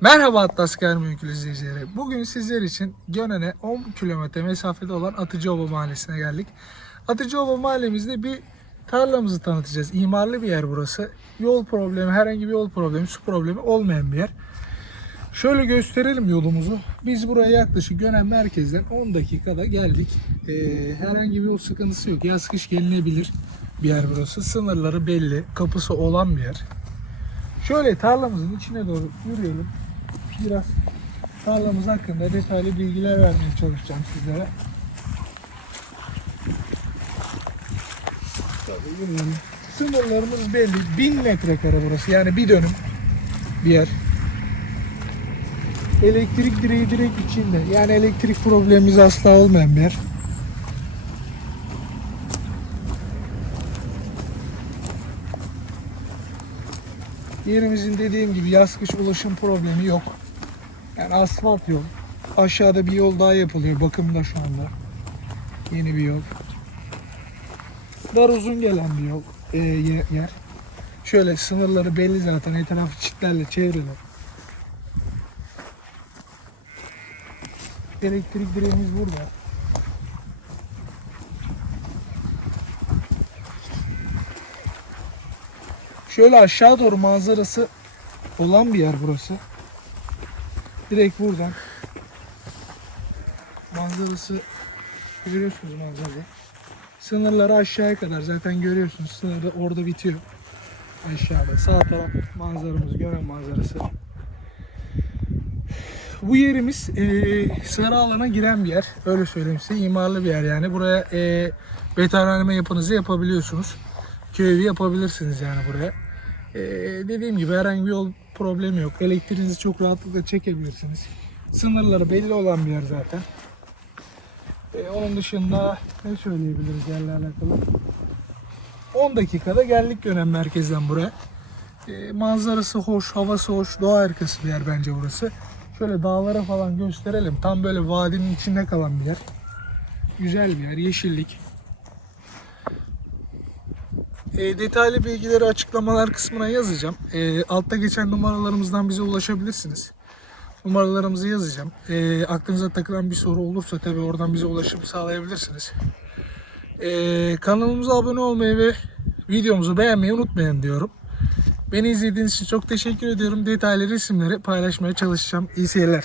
Merhaba Atlas Gayrimenkul izleyicileri. Bugün sizler için Gönen'e 10 kilometre mesafede olan Atıcıoba Mahallesi'ne geldik. Atıcıoba Mahallemizde bir tarlamızı tanıtacağız. İmarlı bir yer burası. Yol problemi, herhangi bir yol problemi, su problemi olmayan bir yer. Şöyle gösterelim yolumuzu. Biz buraya yaklaşık Gönen merkezden 10 dakikada geldik. Ee, herhangi bir yol sıkıntısı yok. Yaz kış gelinebilir bir yer burası. Sınırları belli, kapısı olan bir yer. Şöyle tarlamızın içine doğru yürüyelim. Biraz tarlamız hakkında detaylı bilgiler vermeye çalışacağım sizlere. Sınırlarımız belli. 1000 metrekare burası. Yani bir dönüm bir yer. Elektrik direği direkt içinde. Yani elektrik problemimiz asla olmayan bir yer. Yerimizin dediğim gibi yaz kış ulaşım problemi yok. Yani asfalt yol. Aşağıda bir yol daha yapılıyor bakımda şu anda. Yeni bir yol. Dar uzun gelen bir yol e, ye- yer. Şöyle sınırları belli zaten etrafı çitlerle çevrili. Elektrik direğimiz burada. Şöyle aşağı doğru manzarası olan bir yer burası. Direkt buradan manzarası görüyorsunuz manzarayı. Sınırları aşağıya kadar zaten görüyorsunuz. Sınırı orada bitiyor. Aşağıda. Sağ taraf manzaramız, gören manzarası. Bu yerimiz e, sarı alana giren bir yer. Öyle söyleyeyim size. İmarlı bir yer yani. Buraya e, betonarme yapınızı yapabiliyorsunuz. Köy yapabilirsiniz yani buraya. E, dediğim gibi herhangi bir yol problemi yok. Elektriğinizi çok rahatlıkla çekebilirsiniz. Sınırları belli olan bir yer zaten. E, onun dışında ne söyleyebiliriz yerle alakalı? 10 dakikada geldik Gönen merkezden buraya. E, manzarası hoş, havası hoş, doğa harikası bir yer bence burası. Şöyle dağlara falan gösterelim. Tam böyle vadinin içinde kalan bir yer. Güzel bir yer, yeşillik. E, detaylı bilgileri açıklamalar kısmına yazacağım. E, altta geçen numaralarımızdan bize ulaşabilirsiniz. Numaralarımızı yazacağım. E, aklınıza takılan bir soru olursa tabii oradan bize ulaşım sağlayabilirsiniz. E, kanalımıza abone olmayı ve videomuzu beğenmeyi unutmayın diyorum. Beni izlediğiniz için çok teşekkür ediyorum. Detaylı resimleri paylaşmaya çalışacağım. İyi seyirler.